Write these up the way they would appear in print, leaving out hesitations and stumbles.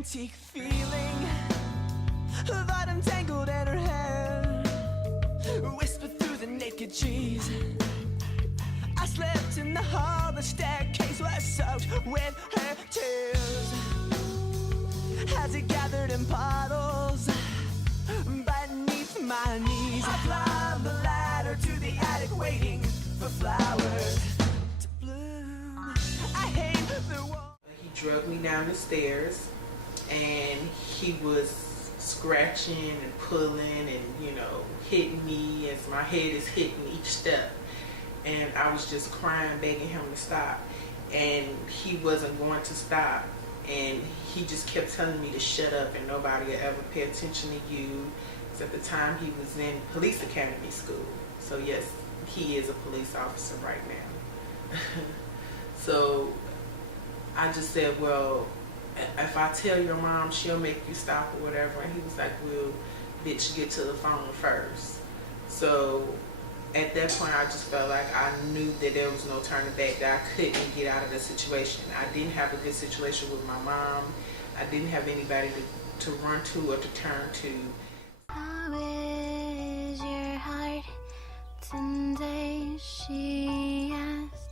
romantic feeling that entangled in her hair, whispered through the naked trees. I slept in the hall, the staircase was soaked with her tears as it gathered in puddles beneath my knees. I climbed the ladder to the attic, waiting for flowers to bloom. I hate the wall. He drugged me down the stairs, and he was scratching and pulling and, you know, hitting me as my head is hitting each step. And I was just crying, begging him to stop. And he wasn't going to stop. And he just kept telling me to shut up and nobody would ever pay attention to you. Because at the time he was in police academy school. So yes, he is a police officer right now. So I just said, well, if I tell your mom, she'll make you stop or whatever. And he was like, well, bitch, get to the phone first. So at that point, I just felt like I knew that there was no turning back, that I couldn't get out of the situation. I didn't have a good situation with my mom. I didn't have anybody to run to or to turn to. How is your heart today? She asked,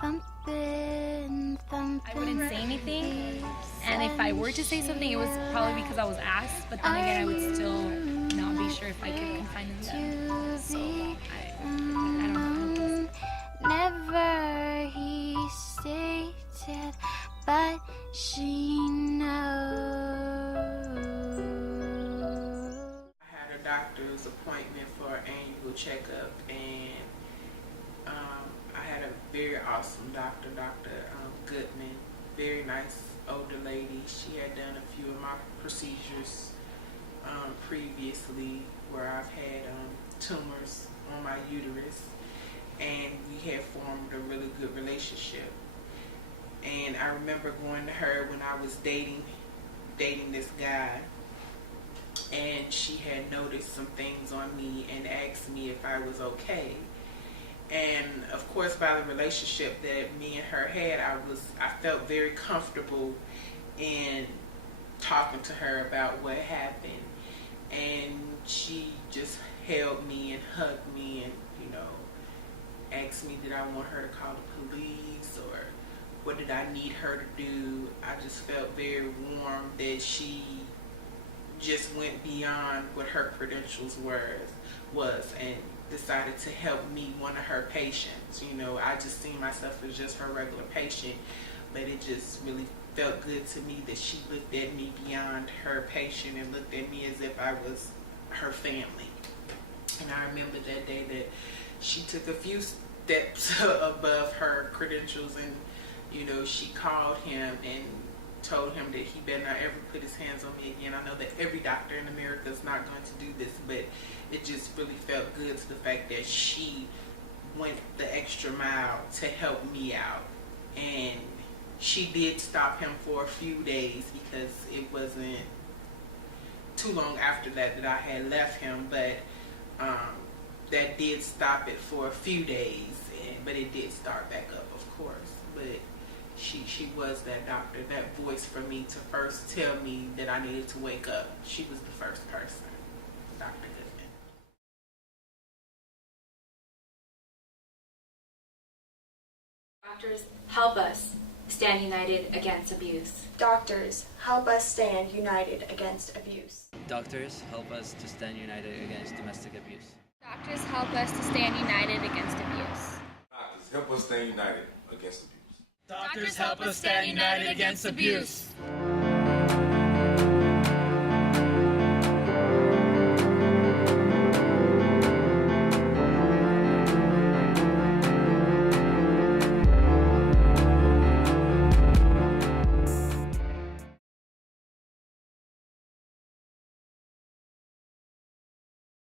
thumping, thumping. I wouldn't say anything, and if I were to say something, it was probably because I was asked, but then again, I would still not be sure if I could confine in them. So I don't know. Never he stated, but she knows. I had a doctor's appointment for an annual checkup, and I had a very awesome doctor, Dr. Goodman, very nice older lady. She had done a few of my procedures previously where I've had tumors on my uterus, and we had formed a really good relationship. And I remember going to her when I was dating this guy, and she had noticed some things on me and asked me if I was okay. And of course, by the relationship that me and her had, I felt very comfortable in talking to her about what happened. And she just held me and hugged me and, you know, asked me did I want her to call the police or what did I need her to do. I just felt very warm that she just went beyond what her credentials was and decided to help me, one of her patients. You know, I just seen myself as just her regular patient, but it just really felt good to me that she looked at me beyond her patient and looked at me as if I was her family. And I remember that day that she took a few steps above her credentials, and, you know, she called him and told him that he better not ever put his hands on me again. I know that every doctor in America is not going to do this, but it just really felt good to the fact that she went the extra mile to help me out. And she did stop him for a few days because it wasn't too long after that I had left him, but that did stop it for a few days, but it did start back up, of course. But she was that doctor, that voice for me to first tell me that I needed to wake up. She was the first person, Dr. Goodman. Doctors, help us stand united against abuse. Doctors, help us stand united against abuse. Doctors, help us to stand united against domestic abuse. Doctors, help us to stand united against abuse. Doctors, help us stand united against abuse. Doctors, help us stand united against abuse.